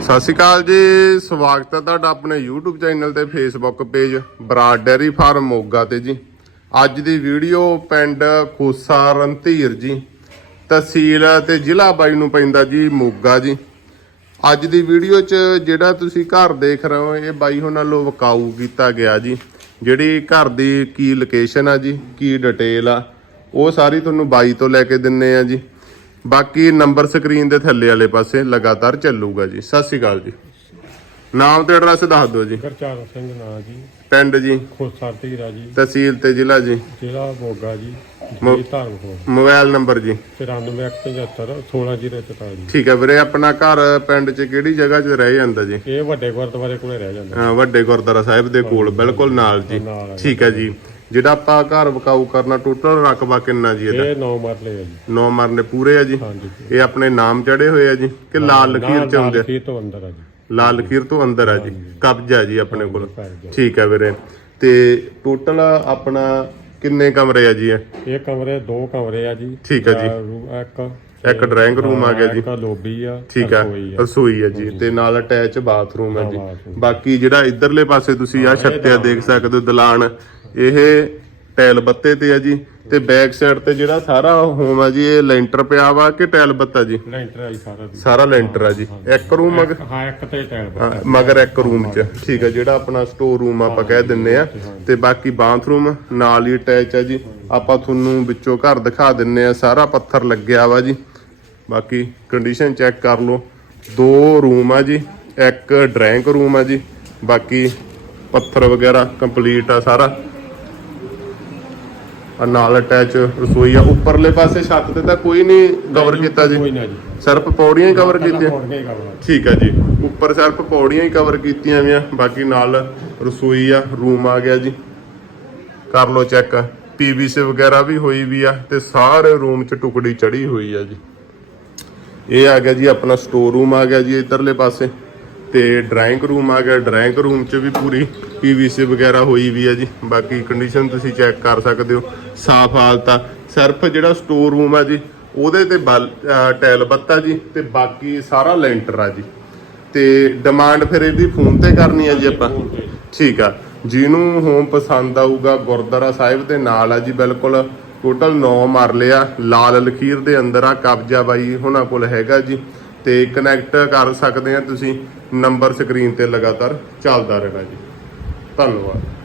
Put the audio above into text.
ਸਤਿ ਸ਼੍ਰੀ ਅਕਾਲ ਜੀ, ਸਵਾਗਤ ਹੈ ਤੁਹਾਡਾ ਆਪਣੇ YouTube ਚੈਨਲ ਤੇ Facebook page Brar dairy farm Moga ਤੇ ਜੀ। ਅੱਜ ਦੀ ਵੀਡੀਓ ਪਿੰਡ ਖੋਸਾ ਰੰਧੀਰ ਜੀ, ਤਹਿਸੀਲ ਤੇ ਜ਼ਿਲ੍ਹਾ ਬਾਈ ਨੂੰ ਪੈਂਦਾ ਜੀ ਮੋਗਾ ਜੀ। ਅੱਜ ਦੀ ਵੀਡੀਓ 'ਚ ਜਿਹੜਾ ਤੁਸੀਂ ਘਰ ਦੇਖ ਰਹੇ ਹੋ, ਇਹ ਬਾਈ ਹੁਣਾਂ ਵੱਲੋਂ ਵਕਾਊ ਕੀਤਾ ਗਿਆ ਜੀ। ਜਿਹੜੀ ਘਰ ਦੀ ਕੀ ਲੋਕੇਸ਼ਨ ਆ ਜੀ, ਕੀ ਡਿਟੇਲ ਆ, ਉਹ ਸਾਰੀ ਤੁਹਾਨੂੰ ਬਾਈ ਤੋਂ ਲੈ ਕੇ ਦਿੰਨੇ ਆ ਜੀ। ਬਾਕੀ ਨੰਬਰ ਸਕਰੀਨ ਦੇ ਥੱਲੇ ਵਾਲੇ ਪਾਸੇ ਲਗਾਤਾਰ ਚੱਲੂਗਾ ਜੀ। ਸਤਿ ਸ਼੍ਰੀ ਅਕਾਲ ਜੀ। ਨਾਮ ਤੇ ਐਡਰੈਸ ਦੱਸ ਦਿਓ ਜੀ। ਗੁਰਚਰਨ ਸਿੰਘ ਨਾਂ ਜੀ। ਪਿੰਡ ਜੀ। ਖੋਸਾ ਧੀਰਾ ਜੀ। ਤਹਿਸੀਲ ਤੇ ਜ਼ਿਲ੍ਹਾ ਜੀ। ਜ਼ਿਲ੍ਹਾ ਮੋਗਾ ਜੀ। ਮੋ- ਜੀ ਧਰਮਪੁਰ। ਮੋਬਾਈਲ ਨੰਬਰ ਜੀ। 9475 16044 ਠੀਕ ਹੈ ਵੀਰੇ ਆਪਣਾ ਘਰ ਪਿੰਡ 'ਚ ਕਿਹੜੀ ਜਗ੍ਹਾ 'ਚ ਰਹਿ ਜਾਂਦਾ ਜੀ? ਇਹ ਵੱਡੇ ਗੁਰਦੁਆਰੇ ਕੋਲੇ ਰਹਿ ਜਾਂਦਾ। ਅਹ ਵੱਡੇ ਗੁਰਦੁਆਰਾ ਸਾਹਿਬ ਦੇ ਕੋਲ ਬਿਲਕੁਲ ਨਾਲ ਜੀ। ਨਾਲ ਹੈ। ਠੀਕ ਹੈ ਜੀ। ਜਿਹੜਾ ਆਪਾਂ ਘਰ ਵਕਾਊ ਕਰਨਾ ਟੋਟਲ ਰਕਬਾ ਕਿੰਨਾ ਜੀ ਇਹਦਾ? ਇਹ ਨੌ ਮਰਲੇ ਆ ਜੀ। ਨੌ ਮਰਨੇ ਪੂਰੇ ਆ ਜੀ? ਹਾਂਜੀ। ਇਹ ਆਪਣੇ ਨਾਮ ਚੜੇ ਹੋਏ ਆ ਜੀ ਕਿ ਲਾਲ ਲਖੀਰ ਚ ਹੁੰਦੇ ਆ? ਕੀ ਤੋਂ ਅੰਦਰ ਆ ਜੀ। ਲਾਲ ਲਖੀਰ ਤੋਂ ਅੰਦਰ ਆ ਜੀ। ਕਬਜ਼ਾ ਜੀ ਆਪਣੇ ਕੋਲ। ਕਬਜ਼ਾ। ਠੀਕ ਹੈ ਵੀਰੇ। ਤੇ ਟੋਟਲ ਆਪਣਾ ਕਿੰਨੇ ਕਮਰੇ ਆ ਜੀ ਇਹ? ਇਹ ਕਮਰੇ ਦੋ ਕਮਰੇ ਆ ਜੀ। ਠੀਕ ਆ ਜੀ। ਅਹ ਰੂ- ਇੱਕ। ਇੱਕ ਡਰਾਇੰਗ ਰੂਮ ਆ ਗਿਆ ਜੀ। ਇੱਕ ਲੋਬੀ ਆ ਠੀਕ ਆ। ਰਸੋਈ ਆ। ਰਸੋਈ ਜੀ। ਤੇ ਨਾਲ ਅਟੈਚ ਬਾਥਰੂਮ ਹੈ ਜੀ। ਬਾਥਰੂਮ। ਬਾਕੀ ਜਿਹੜਾ ਇਧਰਲੇ ਪਾਸੇ ਤੁਸੀਂ ਆ ਛੱਤਿਆ ਦੇਖ ਸਕਦੇ ਹੋ ਦਲਾਨ। ਇਹ ਟੈਲ ਬੱਤੇ ਤੇ ਆ ਜੀ ਤੇ ਬੈਕ ਸਾਈਡ ਤੇ ਜਿਹੜਾ ਸਾਰਾ ਹੋਮ ਆ ਜੀ ਇਹ ਲੈਂਟਰ ਪਿਆ ਵਾ ਕਿ ਟੈਲ ਬੱਤਾ ਜੀ? ਲੈਂਟਰ ਆ ਜੀ ਸਾਰਾ ਜੀ। ਸਾਰਾ ਲੈਂਟਰ ਆ ਜੀ। ਇੱਕ ਰੂਮ ਮਗਰ? ਹਾਂ ਇੱਕ ਤੇ ਟਾਇਰ ਹਾਂ, ਮਗਰ ਇੱਕ ਰੂਮ ਚ। ਠੀਕ ਹੈ ਜਿਹੜਾ ਆਪਣਾ ਸਟੋਰ ਰੂਮ ਆਪਾਂ ਕਹਿ ਦਿੰਨੇ ਆ। ਤੇ ਬਾਕੀ ਬਾਥਰੂਮ ਨਾਲ ਹੀ ਅਟੈਚ ਆ ਜੀ। ਆਪਾਂ ਤੁਹਾਨੂੰ ਵਿੱਚੋਂ ਘਰ ਦਿਖਾ ਦਿੰਨੇ ਆ ਸਾਰਾ ਪੱਥਰ ਲੱਗਿਆ ਵਾ ਜੀ। ਬਾਕੀ ਕੰਡੀਸ਼ਨ ਚੈੱਕ ਕਰ ਲਓ। ਦੋ ਰੂਮ ਆ ਜੀ ਇੱਕ ਡਰਾਇੰਗ ਰੂਮ ਆ ਜੀ। ਬਾਕੀ ਪੱਥਰ ਵਗੈਰਾ ਕੰਪਲੀਟ ਆ ਸਾਰਾ। ਆ ਨਾਲ ਅਟੈਚ ਰਸੋਈ ਆ। ਉੱਪਰਲੇ ਪਾਸੇ ਛੱਤ ਤੇ ਤਾਂ ਕੋਈ ਨਹੀਂ ਕਵਰ ਕੀਤਾ ਜੀ? ਕੋਈ ਨਾ ਜੀ। ਸਿਰਫ ਪੌੜੀਆਂ ਹੀ ਕਵਰ ਕੀਤੀਆਂ? ਠੀਕ ਹੈ ਜੀ। ਉੱਪਰ ਸਿਰਫ ਪੌੜੀਆਂ ਹੀ ਕਵਰ ਕੀਤੀਆਂ ਵੀਆਂ। ਬਾਕੀ ਨਾਲ ਰਸੋਈ ਆ ਰੂਮ ਆ ਗਿਆ ਜੀ। ਕਰ ਲਓ ਚੈੱਕ ਪੀਵੀਸੀ ਵਗੈਰਾ ਵੀ ਹੋਈ ਵੀ ਆ ਤੇ ਸਾਰੇ ਰੂਮ 'ਚ ਟੁਕੜੀ ਚੜੀ ਹੋਈ ਆ ਜੀ। ਇਹ ਆ ਗਿਆ ਜੀ ਆਪਣਾ ਸਟੋਰ ਰੂਮ ਆ ਗਿਆ ਜੀ ਇਧਰਲੇ ਪਾਸੇ। ਤੇ ਡਰਾਇੰਗ ਰੂਮ ਆ ਗਿਆ। ਡਰਾਇੰਗ ਰੂਮ 'ਚ ਵੀ ਪੂਰੀ ਪੀਵੀਸੀ ਵਗੈਰਾ ਹੋਈ ਵੀ ਆ ਜੀ। ਬਾਕੀ ਕੰਡੀਸ਼ਨ ਤੁਸੀਂ ਚੈੱਕ ਕਰ ਸਕਦੇ ਹੋ। ਸਾਫ਼ ਹਾਲਤ ਆ। ਸਿਰਫ ਜਿਹੜਾ ਸਟੋਰ ਰੂਮ ਆ ਜੀ ਉਹਦੇ ਤੇ ਟੈਲ ਬੱਤਾ ਜੀ ਤੇ ਬਾਕੀ ਸਾਰਾ ਲੈਂਟਰ ਆ ਜੀ। ਤੇ ਡਿਮਾਂਡ ਫਿਰ ਇਹਦੀ ਫੋਨ ਤੇ ਕਰਨੀ ਆ ਜੀ ਆਪਾਂ। ਠੀਕ ਆ। ਜਿਹਨੂੰ ਹੋਮ ਪਸੰਦ ਆਊਗਾ ਗੁਰਦੁਆਰਾ ਸਾਹਿਬ ਦੇ ਨਾਲ ਆ ਜੀ ਬਿਲਕੁਲ। ਟੋਟਲ 9 ਮਰਲੇ ਆ। ਲਾਲ ਲਖੀਰ ਦੇ ਅੰਦਰ ਆ ਕਬਜ਼ਾ ਬਾਈ ਉਹਨਾਂ ਕੋਲ ਹੈਗਾ ਜੀ। ਤੇ ਕਨੈਕਟ ਕਰ ਸਕਦੇ ਆ ਤੁਸੀਂ ਨੰਬਰ ਸਕਰੀਨ ਤੇ ਲਗਾਤਾਰ ਚੱਲਦਾ ਰਹੇਗਾ ਜੀ। ਧੰਨਵਾਦ।